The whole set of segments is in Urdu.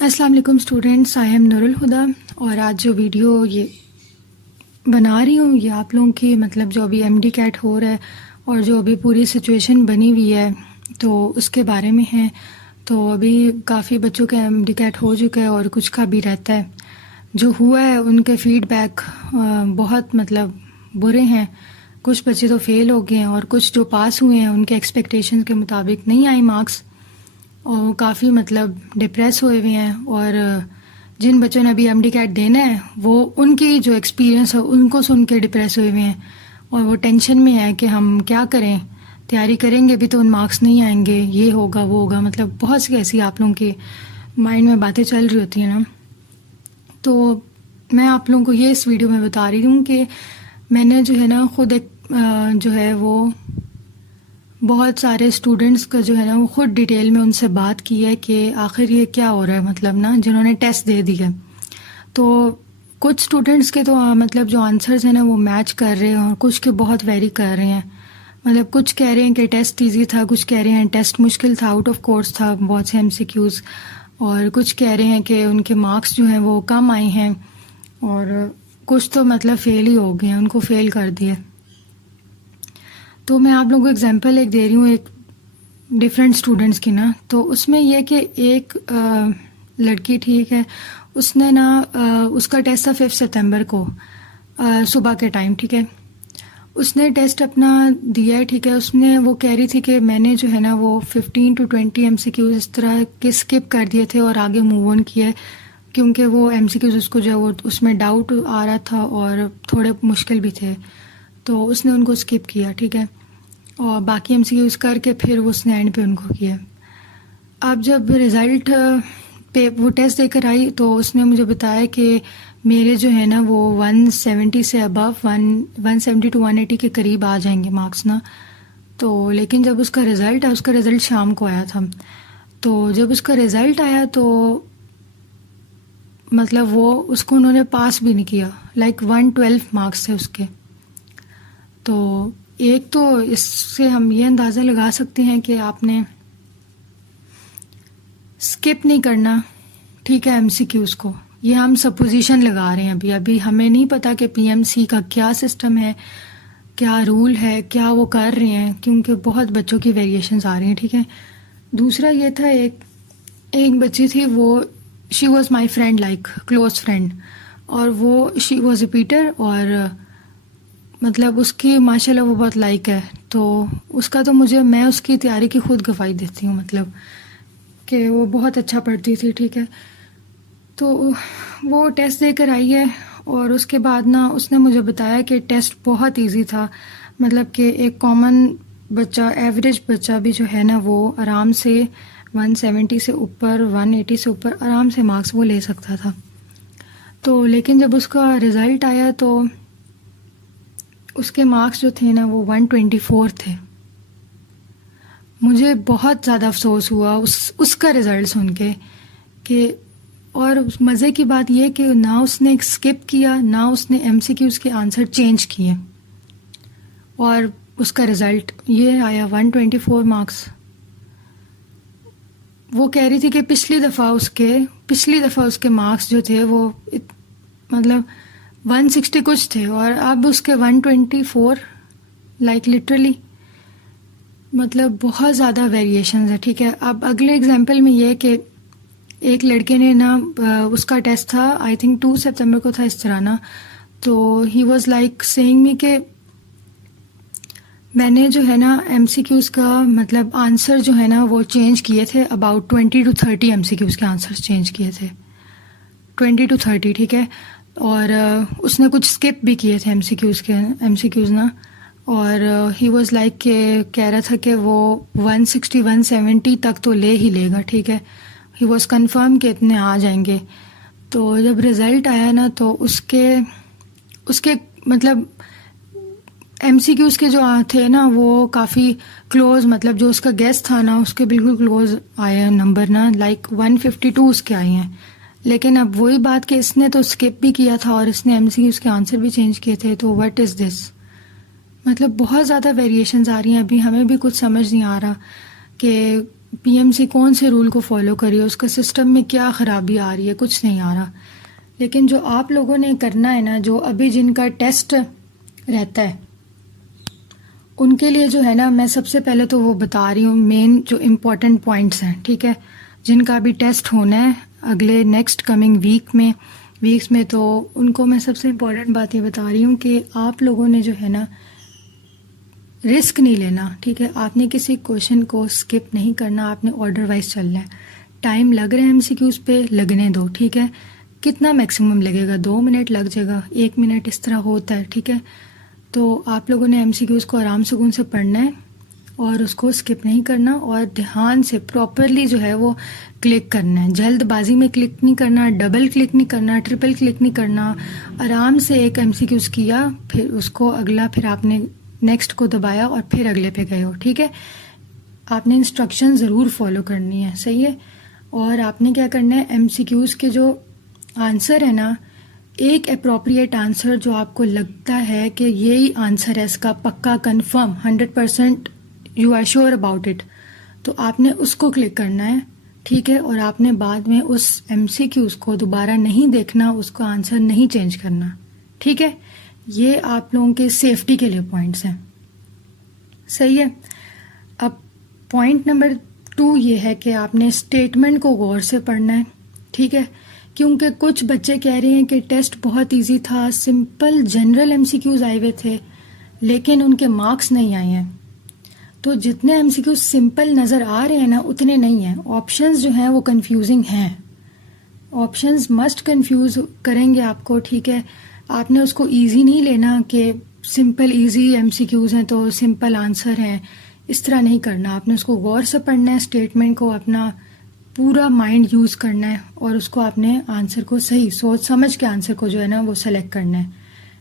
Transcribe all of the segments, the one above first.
السلام علیکم اسٹوڈینٹس، آئی ایم نور الہدا، اور آج جو ویڈیو یہ بنا رہی ہوں یہ آپ لوگوں کی مطلب جو ابھی ایم ڈی کیٹ ہو رہا ہے اور جو ابھی پوری سچویشن بنی ہوئی ہے تو اس کے بارے میں ہے. تو ابھی کافی بچوں کا ایم ڈی کیٹ ہو چکا ہے اور کچھ کا بھی رہتا ہے. جو ہوا ہے ان کے فیڈ بیک بہت مطلب برے ہیں. کچھ بچے تو فیل ہو گئے ہیں اور کچھ جو پاس ہوئے ہیں ان کے ایکسپیکٹیشن کے مطابق نہیں آئی مارکس، اور کافی مطلب ڈپریس ہوئے ہوئے ہیں. اور جن بچوں نے ابھی ایم ڈی کیٹ دینا ہے وہ ان کی جو ایکسپیرینس ہے ان کو سن کے ڈپریس ہوئے ہوئے ہیں اور وہ ٹینشن میں ہے کہ ہم کیا کریں، تیاری کریں گے بھی تو ان مارکس نہیں آئیں گے، یہ ہوگا وہ ہوگا. مطلب بہت سی ایسی آپ لوگوں کے مائنڈ میں باتیں چل رہی ہوتی ہیں نا. تو میں آپ لوگوں کو یہ اس ویڈیو میں بتا رہی ہوں کہ میں نے جو ہے نا خود ایک جو ہے وہ بہت سارے اسٹوڈنٹس کا جو ہے نا وہ خود ڈیٹیل میں ان سے بات کی ہے کہ آخر یہ کیا ہو رہا ہے، مطلب نا جنہوں نے ٹیسٹ دے دیا. تو کچھ اسٹوڈنٹس کے تو مطلب جو آنسرز ہیں نا وہ میچ کر رہے ہیں اور کچھ کے بہت ویری کر رہے ہیں. مطلب کچھ کہہ رہے ہیں کہ ٹیسٹ ایزی تھا، کچھ کہہ رہے ہیں ٹیسٹ مشکل تھا، آؤٹ آف کورس تھا، بہت سے ایم سی کیوز، اور کچھ کہہ رہے ہیں کہ ان کے مارکس جو ہیں وہ کم آئے ہیں، اور کچھ تو مطلب فیل ہی ہو گئے ہیں، ان کو فیل کر دیا. تو میں آپ لوگوں کو اگزامپل ایک دے رہی ہوں ایک ڈفرینٹ اسٹوڈنٹس کی نا. تو اس میں یہ کہ ایک لڑکی ٹھیک ہے، اس نے نا اس کا ٹیسٹ تھا 5 ستمبر کو صبح کے ٹائم. ٹھیک ہے، اس نے ٹیسٹ اپنا دیا ہے. ٹھیک ہے، اس نے وہ کہہ رہی تھی کہ میں نے جو ہے نا وہ 15 to 20 ایم سی کیوز اس طرح کے اسکپ کر دیے تھے اور آگے موو آن کیا ہے، کیونکہ وہ ایم سی کیوز اس کو جو ہے وہ اس میں ڈاؤٹ آ رہا تھا اور تھوڑے مشکل بھی تھے، تو اس نے ان کو اسکپ کیا. ٹھیک ہے، اور باقی ایم سی کیوز کر کے پھر اس نے اینڈ پہ ان کو کیا. اب جب رزلٹ پہ وہ ٹیسٹ دے کر آئی تو اس نے مجھے بتایا کہ میرے جو ہے نا وہ 170 سے ابو 170 to 180 کے قریب آ جائیں گے مارکس نا. تو لیکن جب اس کا رزلٹ ہے، اس کا رزلٹ شام کو آیا تھا، تو جب اس کا رزلٹ آیا تو مطلب وہ اس کو انہوں نے پاس بھی نہیں کیا، لائک 112 مارکس تھے اس کے. تو ایک تو اس سے ہم یہ اندازہ لگا سکتے ہیں کہ آپ نے اسکپ نہیں کرنا. ٹھیک ہے، ایم سی کیوز کو یہ ہم سپوزیشن لگا رہے ہیں، ابھی ہمیں نہیں پتا کہ پی ایم سی کا کیا سسٹم ہے، کیا رول ہے، کیا وہ کر رہے ہیں، کیونکہ بہت بچوں کی ویریشنز آ رہی ہیں. ٹھیک ہے، دوسرا یہ تھا ایک بچی تھی، وہ she was my friend, like close friend, اور وہ شی واز ریپیٹر، اور مطلب اس کی ماشاء اللہ وہ بہت لائک ہے. تو اس کا تو میں اس کی تیاری کی خود گواہی دیتی ہوں، مطلب کہ وہ بہت اچھا پڑھتی تھی. ٹھیک ہے، تو وہ ٹیسٹ دے کر آئی ہے اور اس کے بعد نا اس نے مجھے بتایا کہ ٹیسٹ بہت ایزی تھا. مطلب کہ ایک کامن بچہ، ایوریج بچہ بھی جو ہے نا وہ آرام سے 170 سے اوپر 180 سے اوپر آرام سے مارکس وہ لے سکتا تھا. تو لیکن جب اس کا رزلٹ آیا تو اس کے مارکس جو تھے نا وہ 124 تھے. مجھے بہت زیادہ افسوس ہوا اس کا رزلٹ سن کے کہ، اور مزے کی بات یہ کہ نہ اس نے اسکپ کیا، نہ اس نے ایم سی کیوز کے آنسر چینج کیے، اور اس کا رزلٹ یہ آیا 124 مارکس. وہ کہہ رہی تھی کہ پچھلی دفعہ اس کے مارکس جو تھے وہ مطلب 160 کچھ تھے اور اب اس کے 124، لائک لٹرلی مطلب بہت زیادہ ویریشنز ہے. ٹھیک ہے، اب اگلے اگزامپل میں یہ کہ ایک لڑکے نے نا اس کا ٹیسٹ تھا آئی تھنک 2 ستمبر کو تھا اس طرح نا. تو ہی واز لائک سیئنگ می کہ میں نے جو ہے نا ایم سی کیوز کا مطلب آنسر جو ہے نا وہ چینج کیے تھے، about 20 to 30 M C Qs کے آنسر چینج کیے تھے، 20 to 30. ٹھیک ہے، اور اس نے کچھ اسکپ بھی کیے تھے ایم سی کیوز نا. اور ہی واز لائک کہ کہہ رہا تھا کہ وہ 160 170 تک تو لے ہی لے گا. ٹھیک ہے، ہی واز کنفرم کہ اتنے آ جائیں گے. تو جب رزلٹ آیا نا تو اس کے مطلب ایم سی کیوز کے جو تھے نا وہ کافی کلوز، مطلب جو اس کا گیس تھا نا اس کے بالکل کلوز آئے ہیں نمبر نا، لائک 152 اس کے آئے ہیں. لیکن اب وہی بات کہ اس نے تو اسکپ بھی کیا تھا اور اس نے ایم سی کیوز کے آنسر بھی چینج کیے تھے. تو وٹ از دس؟ مطلب بہت زیادہ ویریشنز آ رہی ہیں. ابھی ہمیں بھی کچھ سمجھ نہیں آ رہا کہ پی ایم سی کون سے رول کو فالو کری ہے، اس کا سسٹم میں کیا خرابی آ رہی ہے، کچھ نہیں آ رہا. لیکن جو آپ لوگوں نے کرنا ہے نا، جو ابھی جن کا ٹیسٹ رہتا ہے ان کے لیے جو ہے نا، میں سب سے پہلے تو وہ بتا رہی ہوں مین جو امپورٹنٹ پوائنٹس ہیں، ٹھیک ہے، جن کا ابھی ٹیسٹ ہونا ہے اگلے نیکسٹ کمنگ ویکس میں. تو ان کو میں سب سے امپورٹنٹ بات یہ بتا رہی ہوں کہ آپ لوگوں نے جو ہے نا رسک نہیں لینا، ٹھیک ہے. آپ نے کسی کوشچن کو اسکپ نہیں کرنا، آپ نے آرڈر وائز چلنا ہے. ٹائم لگ رہا ہے ایم سی کیوز پہ، لگنے دو، ٹھیک ہے. کتنا میکسیمم لگے گا؟ 2 منٹ لگ جائے گا، 1 منٹ اس طرح ہوتا ہے، ٹھیک ہے. تو آپ لوگوں نے ایم سی کیوز کو آرام سکون سے پڑھنا ہے اور اس کو اسکپ نہیں کرنا، اور دھیان سے پراپرلی جو ہے وہ کلک کرنا ہے. جلد بازی میں کلک نہیں کرنا، ڈبل کلک نہیں کرنا، ٹرپل کلک نہیں کرنا. آرام سے ایک ایم سی کیوز کیا، پھر اس کو اگلا، پھر آپ نے نیکسٹ کو دبایا اور پھر اگلے پہ گئے ہو، ٹھیک ہے. آپ نے انسٹرکشن ضرور فالو کرنی ہے، صحیح ہے. اور آپ نے کیا کرنا ہے، ایم سی کیوز کے جو آنسر ہے نا، ایک اپروپریٹ آنسر جو آپ کو لگتا ہے کہ یہی آنسر ہے، اس کا پکا confirm 100% you are sure about it, تو آپ نے اس کو کلک کرنا ہے، ٹھیک ہے. اور آپ نے بعد میں اس ایم سی کیوز کو دوبارہ نہیں دیکھنا، اس کا آنسر نہیں چینج کرنا، ٹھیک ہے. یہ آپ لوگوں کے سیفٹی کے لیے پوائنٹس ہیں، صحیح ہے. اب پوائنٹ نمبر 2 یہ ہے کہ آپ نے اسٹیٹمنٹ کو غور سے پڑھنا ہے، ٹھیک ہے. کیونکہ کچھ بچے کہہ رہے ہیں کہ ٹیسٹ بہت ایزی تھا، simple general M C Qs آئے ہوئے تھے لیکن ان کے مارکس نہیں آئے ہیں. تو جتنے ایم سی کیوز سمپل نظر آ رہے ہیں نا، اتنے نہیں ہیں. آپشنز جو ہیں وہ کنفیوزنگ ہیں، آپشنز مسٹ کنفیوز کریں گے آپ کو، ٹھیک ہے. آپ نے اس کو ایزی نہیں لینا کہ simple easy M C Qs ہیں تو سمپل آنسر ہیں، اس طرح نہیں کرنا. آپ نے اس کو غور سے پڑھنا ہے، اسٹیٹمنٹ کو اپنا پورا مائنڈ یوز کرنا ہے، اور اس کو آپ نے آنسر کو صحیح سوچ سمجھ کے آنسر کو جو ہے نا وہ سلیکٹ کرنا ہے.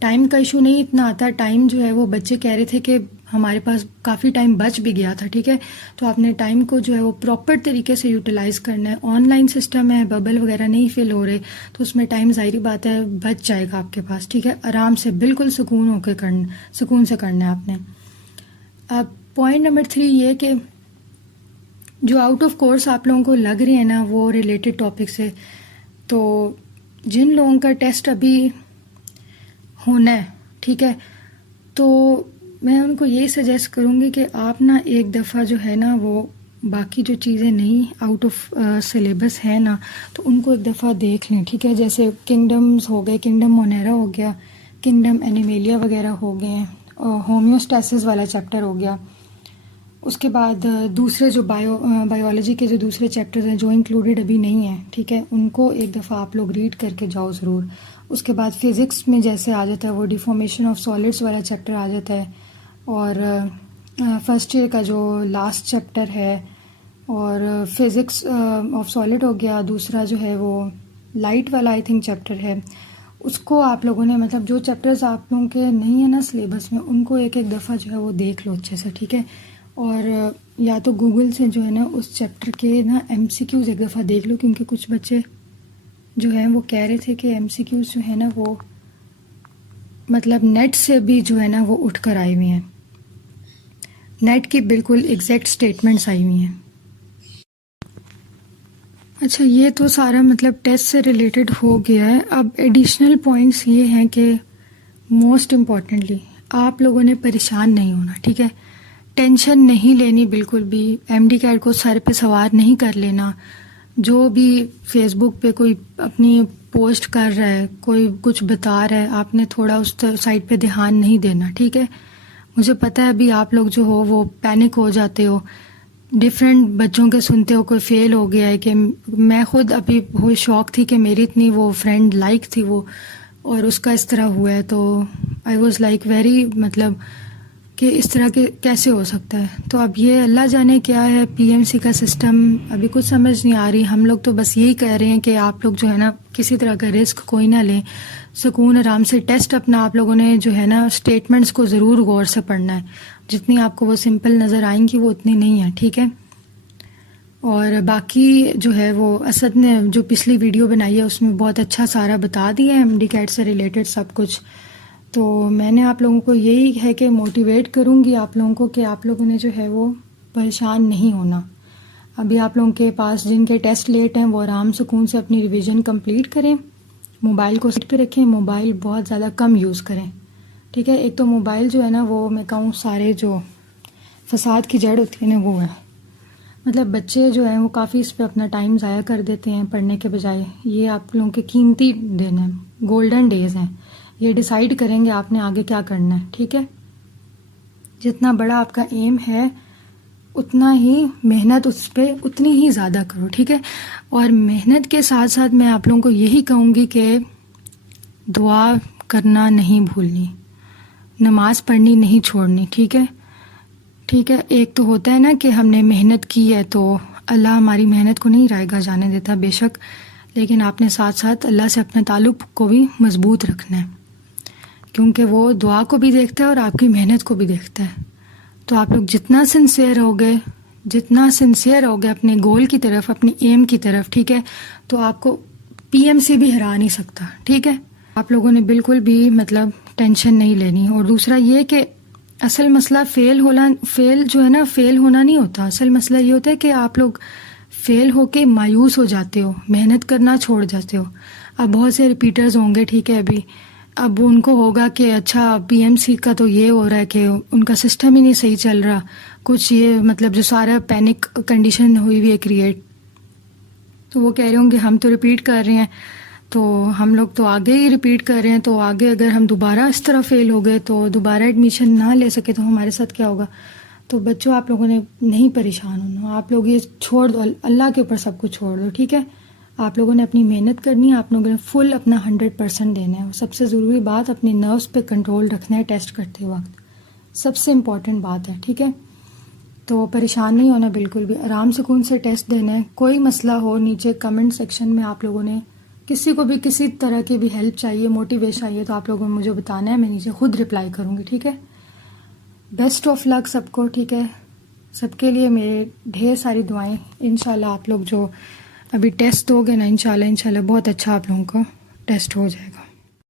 ٹائم کا ایشو نہیں اتنا آتا. ٹائم جو ہے وہ بچے کہہ رہے تھے کہ ہمارے پاس کافی ٹائم بچ بھی گیا تھا، ٹھیک ہے. تو آپ نے ٹائم کو جو ہے وہ پراپر طریقے سے یوٹیلائز کرنا ہے. آن لائن سسٹم ہے، ببل وغیرہ نہیں فل ہو رہے، تو اس میں ٹائم ظاہری بات ہے بچ جائے گا آپ کے پاس، ٹھیک ہے. آرام سے بالکل سکون سے کرنا ہے آپ نے. اب پوائنٹ نمبر 3 یہ کہ جو آؤٹ آف کورس آپ لوگوں کو لگ رہے ہیں نا وہ ریلیٹڈ ٹاپک سے، تو جن لوگوں کا ٹیسٹ ابھی ہونا ہے، ٹھیک ہے، تو میں ان کو یہی سجیسٹ کروں گی کہ آپ نا ایک دفعہ جو ہے نا وہ باقی جو چیزیں نہیں آؤٹ آف سلیبس ہیں نا، تو ان کو ایک دفعہ دیکھ لیں، ٹھیک ہے. جیسے کنگڈمز ہو گئے، کنگڈم مونیرا ہو گیا، کنگڈم اینیمیلیا وغیرہ ہو گئے ہیں، ہومیوسٹیسس والا چیپٹر ہو گیا. اس کے بعد دوسرے جو بایولوجی کے جو دوسرے چیپٹرز ہیں جو انکلوڈیڈ ابھی نہیں ہیں، ٹھیک ہے، ان کو ایک دفعہ آپ لوگ ریڈ کر کے جاؤ ضرور. اس کے بعد فزکس میں جیسے آ جاتا ہے وہ ڈیفارمیشن آف سالڈس والا چیپٹر آ جاتا ہے، اور فرسٹ ایئر کا جو لاسٹ چیپٹر ہے، اور فزکس آف سالڈ ہو گیا. دوسرا جو ہے وہ لائٹ والا آئی تھنک چیپٹر ہے. اس کو آپ لوگوں نے مطلب جو چیپٹرز آپ لوگوں کے نہیں ہیں نا سلیبس میں، ان کو ایک ایک دفعہ جو ہے وہ دیکھ لو اچھے سے، ٹھیک ہے. اور یا تو گوگل سے جو ہے نا اس چیپٹر کے نا ایم سی کیوز ایک دفعہ دیکھ لو، کیونکہ کچھ بچے جو ہیں وہ کہہ رہے تھے کہ ایم سی کیوز جو ہے نا وہ مطلب نیٹ سے بھی جو ہے نا وہ اٹھ کر آئی ہوئی ہیں، نیٹ کی بالکل ایگزیکٹ سٹیٹمنٹس آئی ہوئی ہیں. اچھا، یہ تو سارا مطلب ٹیسٹ سے ریلیٹڈ ہو گیا ہے. اب ایڈیشنل پوائنٹس یہ ہیں کہ موسٹ امپورٹنٹلی آپ لوگوں نے پریشان نہیں ہونا، ٹھیک ہے. ٹینشن نہیں لینی بالکل بھی. ایم ڈی کیٹ کو سر پہ سوار نہیں کر لینا. جو بھی فیس بک پہ کوئی اپنی پوسٹ کر رہا ہے، کوئی کچھ بتا رہا ہے، آپ نے تھوڑا اس سائٹ پہ دھیان نہیں دینا، ٹھیک ہے. مجھے پتہ ہے ابھی آپ لوگ جو ہو وہ پینک ہو جاتے ہو، ڈفرینٹ بچوں کے سنتے ہو کوئی فیل ہو گیا ہے. کہ میں خود ابھی بہت شوق تھی کہ میری اتنی وہ فرینڈ لائک تھی وہ، اور اس کا اس طرح ہوا ہے. تو آئی واز لائک ویری مطلب کہ اس طرح کے کیسے ہو سکتا ہے. تو اب یہ اللہ جانے کیا ہے پی ایم سی کا سسٹم، ابھی کچھ سمجھ نہیں آ رہی. ہم لوگ تو بس یہی کہہ رہے ہیں کہ آپ لوگ جو ہے نا کسی طرح کا رسک کوئی نہ لیں، سکون آرام سے ٹیسٹ اپنا آپ لوگوں نے جو ہے نا اسٹیٹمنٹس کو ضرور غور سے پڑھنا ہے. جتنی آپ کو وہ سمپل نظر آئیں گی وہ اتنی نہیں ہے، ٹھیک ہے. اور باقی جو ہے وہ اسد نے جو پچھلی ویڈیو بنائی ہے اس میں بہت اچھا سارا بتا دیا ہے ایم ڈی کیٹ سے ریلیٹڈ سب کچھ. تو میں نے آپ لوگوں کو یہی ہے کہ موٹیویٹ کروں گی آپ لوگوں کو کہ آپ لوگوں نے جو ہے وہ پریشان نہیں ہونا. ابھی آپ لوگوں کے پاس جن کے ٹیسٹ لیٹ ہیں وہ آرام سکون سے اپنی ریویژن کمپلیٹ کریں. موبائل کو سیٹ پہ رکھیں, موبائل بہت زیادہ کم یوز کریں, ٹھیک ہے. ایک تو موبائل جو ہے نا وہ میں کہوں سارے جو فساد کی جڑ ہوتی ہے نا وہ ہے. مطلب بچے جو ہیں وہ کافی اس پہ اپنا ٹائم ضائع کر دیتے ہیں پڑھنے کے بجائے. یہ آپ لوگوں کے قیمتی دن ہیں, گولڈن ڈیز ہیں. یہ ڈیسائیڈ کریں گے آپ نے آگے کیا کرنا ہے, ٹھیک ہے. جتنا بڑا آپ کا ایم ہے اتنا ہی محنت اس پہ اتنی ہی زیادہ کرو, ٹھیک ہے. اور محنت کے ساتھ ساتھ میں آپ لوگوں کو یہی کہوں گی کہ دعا کرنا نہیں بھولنی, نماز پڑھنی نہیں چھوڑنی, ٹھیک ہے. ٹھیک ہے, ایک تو ہوتا ہے نا کہ ہم نے محنت کی ہے تو اللہ ہماری محنت کو نہیں رائے گا جانے دیتا, بے شک, لیکن آپ نے ساتھ ساتھ اللہ سے اپنے تعلق کو بھی مضبوط رکھنا ہے, کیونکہ وہ دعا کو بھی دیکھتا ہے اور آپ کی محنت کو بھی دیکھتا ہے. تو آپ لوگ جتنا سنسیئر ہوگے اپنے گول کی طرف, اپنی ایم کی طرف, ٹھیک ہے, تو آپ کو پی ایم سی بھی ہرا نہیں سکتا, ٹھیک ہے. آپ لوگوں نے بالکل بھی مطلب ٹینشن نہیں لینی. اور دوسرا یہ کہ اصل مسئلہ فیل ہونا نہیں ہوتا. اصل مسئلہ یہ ہوتا ہے کہ آپ لوگ فیل ہو کے مایوس ہو جاتے ہو, محنت کرنا چھوڑ جاتے ہو. اب بہت سے ریپیٹرز ہوں گے, ٹھیک ہے, اب ان کو ہوگا کہ اچھا پی ایم سی کا تو یہ ہو رہا ہے کہ ان کا سسٹم ہی نہیں صحیح چل رہا, کچھ یہ مطلب جو سارا پینک کنڈیشن ہوئی ہوئی ہے کریٹ. تو وہ کہہ رہے ہوں گے ہم تو ریپیٹ کر رہے ہیں, تو ہم لوگ تو آگے ہی ریپیٹ کر رہے ہیں, تو آگے اگر ہم دوبارہ اس طرح فیل ہو گئے تو دوبارہ ایڈمیشن نہ لے سکے تو ہمارے ساتھ کیا ہوگا. تو بچوں آپ لوگوں نے نہیں پریشان ہونا, آپ لوگ یہ چھوڑ دو, اللہ کے اوپر سب کچھ چھوڑ دو, ٹھیک ہے. آپ لوگوں نے اپنی محنت کرنی ہے, آپ لوگوں نے فل اپنا 100% دینا ہے. اور سب سے ضروری بات اپنے نروس پہ کنٹرول رکھنا ہے ٹیسٹ کرتے وقت, سب سے امپورٹنٹ بات ہے, ٹھیک ہے. تو پریشان نہیں ہونا بالکل بھی, آرام سکون سے ٹیسٹ دینا ہے. کوئی مسئلہ ہو نیچے کمنٹ سیکشن میں آپ لوگوں نے کسی کو بھی کسی طرح کی بھی ہیلپ چاہیے, موٹیویشن چاہیے, تو آپ لوگوں نے مجھے بتانا ہے, میں نیچے خود رپلائی کروں گی, ٹھیک ہے. بیسٹ آف لک سب کو, ٹھیک ہے. سب کے لیے میرے ڈھیر ساری دعائیں. انشاءاللہ آپ لوگ جو ابھی ٹیسٹ دو گے نا, انشاءاللہ بہت اچھا آپ لوگوں کو ٹیسٹ ہو جائے گا.